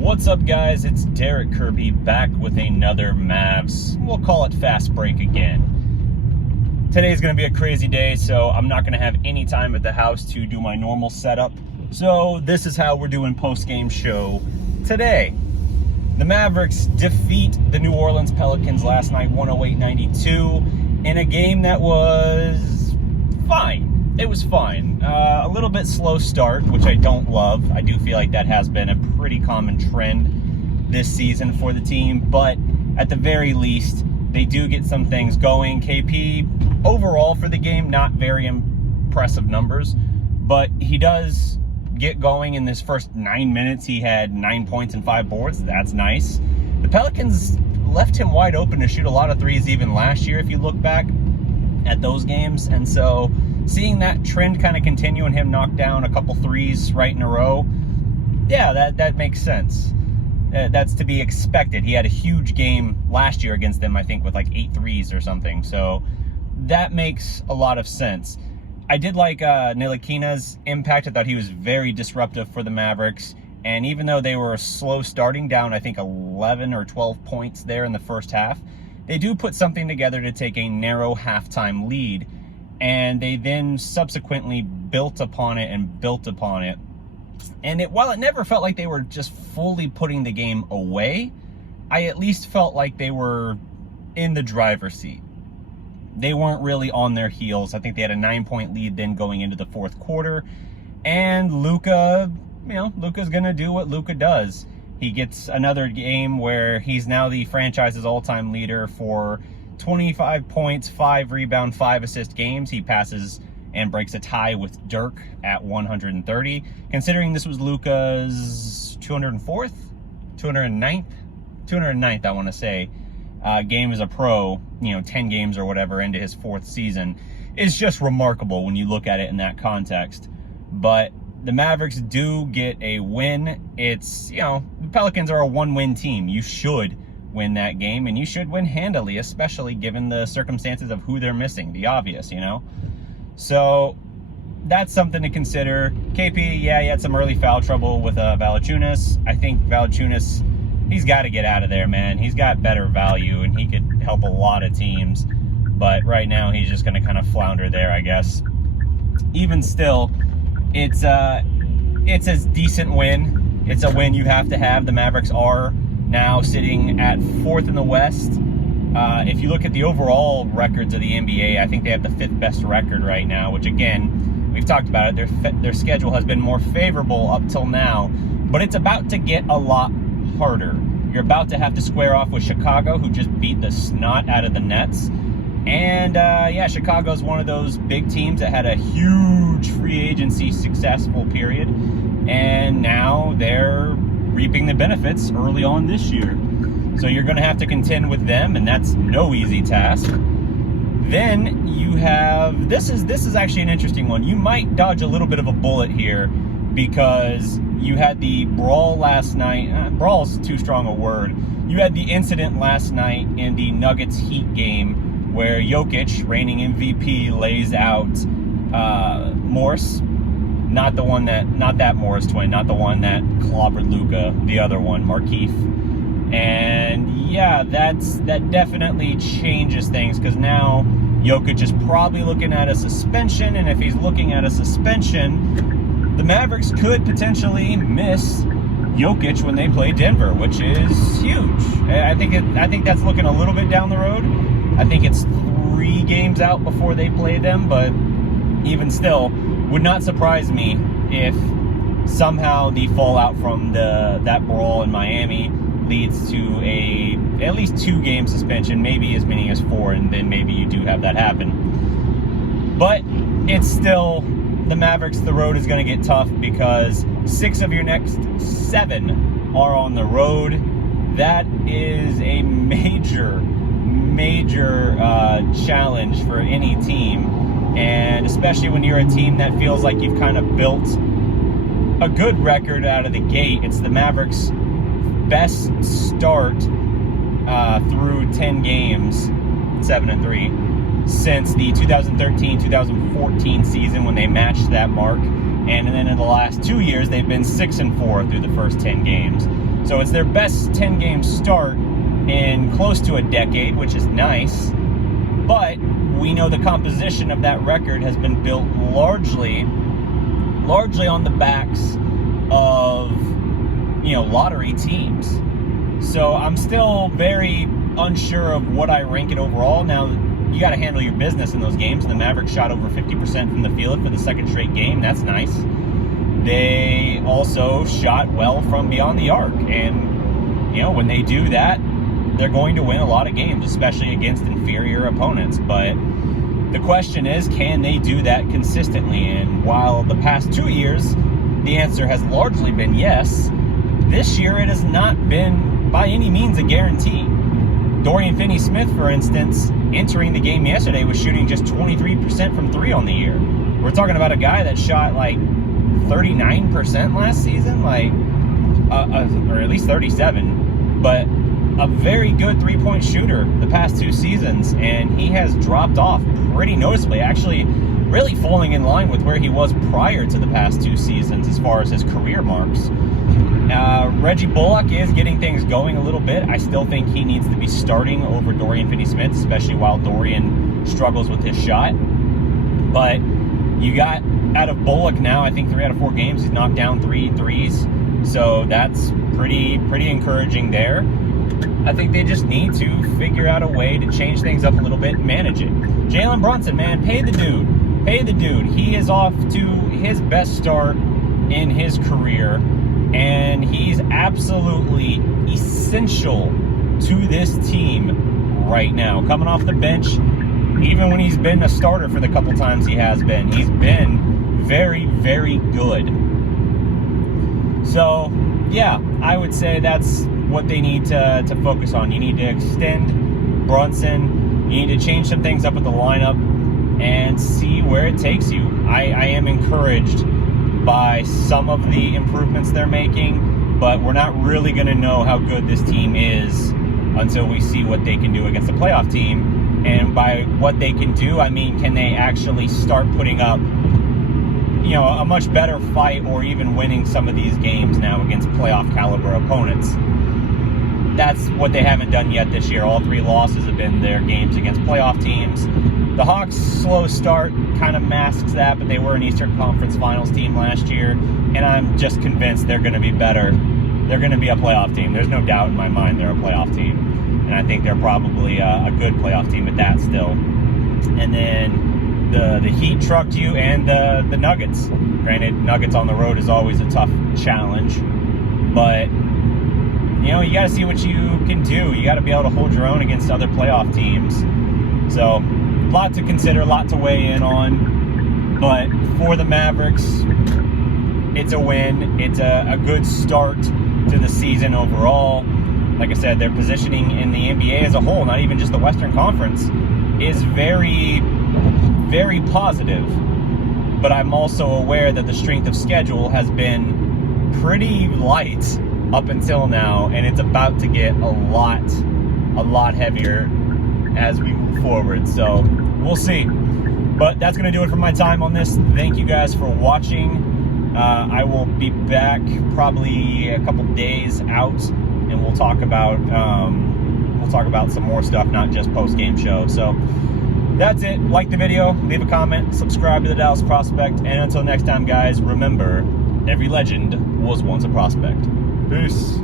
What's up, guys? It's Derek Kirby back with another Mavs. We'll call it Fast Break again. Today's going to be a crazy day, so I'm not going to have any time at the house to do my normal setup. So this is how we're doing post-game show today. The Mavericks defeat the New Orleans Pelicans last night, 108-92, in a game that was fine. It was fine. A little bit slow start, which I don't love. I do feel like that has been a pretty common trend this season for the team, but at the very least, they do get some things going. KP, overall for the game, not very impressive numbers, but he does get going in this first 9 minutes. He had 9 points and 5 boards. That's nice. The Pelicans left him wide open to shoot a lot of threes even last year, if you look back at those games, and so seeing that trend kind of continue and him knock down a couple threes right in a row, yeah, that makes sense. That's to be expected. He had a huge game last year against them, I think, with like 8 threes or something. So that makes a lot of sense. I did like Ntilikina's impact. I thought he was very disruptive for the Mavericks. And even though they were slow starting, down, I think, 11 or 12 points there in the first half, they do put something together to take a narrow halftime lead. And they then subsequently built upon it. And while it never felt like they were just fully putting the game away, I at least felt like they were in the driver's seat. They weren't really on their heels. I think they had a 9-point lead then going into the fourth quarter. And Luka, Luka's going to do what Luka does. He gets another game where he's now the franchise's all-time leader for 25 points, 5 rebound, 5 assist games. He passes and breaks a tie with Dirk at 130. Considering this was Luka's 209th, I want to say, game as a pro, 10 games or whatever into his 4th season, is just remarkable when you look at it in that context. But the Mavericks do get a win. It's, the Pelicans are a one-win team. You should win that game, and you should win handily, especially given the circumstances of who they're missing, the obvious, So that's something to consider. KP, he had some early foul trouble with Valanciunas. I think Valanciunas, he's got to get out of there, man. He's got better value, and he could help a lot of teams. But right now, he's just going to kind of flounder there, I guess. Even still, it's a decent win. It's a win you have to have. The Mavericks are now sitting at 4th in the West. If you look at the overall records of the NBA, I think they have the 5th best record right now, which, again, we've talked about it. Their schedule has been more favorable up till now, but it's about to get a lot harder. You're about to have to square off with Chicago, who just beat the snot out of the Nets. And, Chicago's one of those big teams that had a huge free agency successful period, and now they're reaping the benefits early on this year. So you're going to have to contend with them, and that's no easy task. Then you have, this is actually an interesting one. You might dodge a little bit of a bullet here because you had the brawl last night. Brawl's too strong a word. You had the incident last night in the Nuggets Heat game where Jokic, reigning MVP, lays out Morris. Not that Morris twin, not the one that clobbered Luka, the other one, Markieff. And yeah, that definitely changes things, because now Jokic is probably looking at a suspension, and if he's looking at a suspension, the Mavericks could potentially miss Jokic when they play Denver, which is huge. I think that's looking a little bit down the road. I think it's 3 games out before they play them, but even still, would not surprise me if somehow the fallout from that brawl in Miami leads to at least 2-game suspension, maybe as many as 4, and then maybe you do have that happen. But it's still, the Mavericks, the road is going to get tough because 6 of your next 7 are on the road. That is a major challenge for any team. And especially when you're a team that feels like you've kind of built a good record out of the gate. It's the Mavericks' best start through 10 games, 7-3, since the 2013-2014 season when they matched that mark. And then in the last 2 years, they've been 6-4 through the first 10 games. So it's their best 10-game start in close to a decade, which is nice. But we know the composition of that record has been built largely on the backs of, lottery teams. So I'm still very unsure of what I rank it overall. Now, you got to handle your business in those games. The Mavericks shot over 50% from the field for the second straight game. That's nice. They also shot well from beyond the arc. And, when they do that, they're going to win a lot of games, especially against inferior opponents. But the question is, can they do that consistently? And while the past 2 years, the answer has largely been yes, this year it has not been by any means a guarantee. Dorian Finney-Smith, for instance, entering the game yesterday was shooting just 23% from three on the year. We're talking about a guy that shot like 39% last season, or at least 37, but a very good three-point shooter the past 2 seasons, and he has dropped off pretty noticeably, actually really falling in line with where he was prior to the past 2 seasons as far as his career marks. Reggie Bullock is getting things going a little bit. I still think he needs to be starting over Dorian Finney-Smith, especially while Dorian struggles with his shot. But you got out of Bullock now, I think 3 out of 4 games, he's knocked down 3 threes. So that's pretty encouraging there. I think they just need to figure out a way to change things up a little bit and manage it. Jalen Brunson, man, pay the dude. Pay the dude. He is off to his best start in his career, and he's absolutely essential to this team right now. Coming off the bench, even when he's been a starter for the couple times he has been, he's been very, very good. So, yeah, I would say that's what they need to focus on. You need to extend Brunson. You need to change some things up with the lineup and see where it takes you. I am encouraged by some of the improvements they're making, but we're not really going to know how good this team is until we see what they can do against a playoff team. And by what they can do, I mean, can they actually start putting up, a much better fight, or even winning some of these games now against playoff caliber opponents? That's what they haven't done yet this year. All 3 losses have been their games against playoff teams. The Hawks' slow start kind of masks that, but they were an Eastern Conference Finals team last year, and I'm just convinced they're going to be better. They're going to be a playoff team. There's no doubt in my mind they're a playoff team, and I think they're probably a good playoff team at that still. And then the Heat trucked you, and the Nuggets. Granted, Nuggets on the road is always a tough challenge, but you got to see what you can do. You got to be able to hold your own against other playoff teams. So, a lot to consider, a lot to weigh in on. But for the Mavericks, it's a win. It's a good start to the season overall. Like I said, their positioning in the NBA as a whole, not even just the Western Conference, is very, very positive. But I'm also aware that the strength of schedule has been pretty light up until now, and it's about to get a lot heavier as we move forward. So we'll see. But that's going to do it for my time on this. Thank you guys for watching. I will be back probably a couple days out, and we'll talk about some more stuff, not just post-game show. So that's it. Like the video, leave a comment, subscribe to the Dallas Prospect, and until next time, guys, remember, every legend was once a prospect. Peace.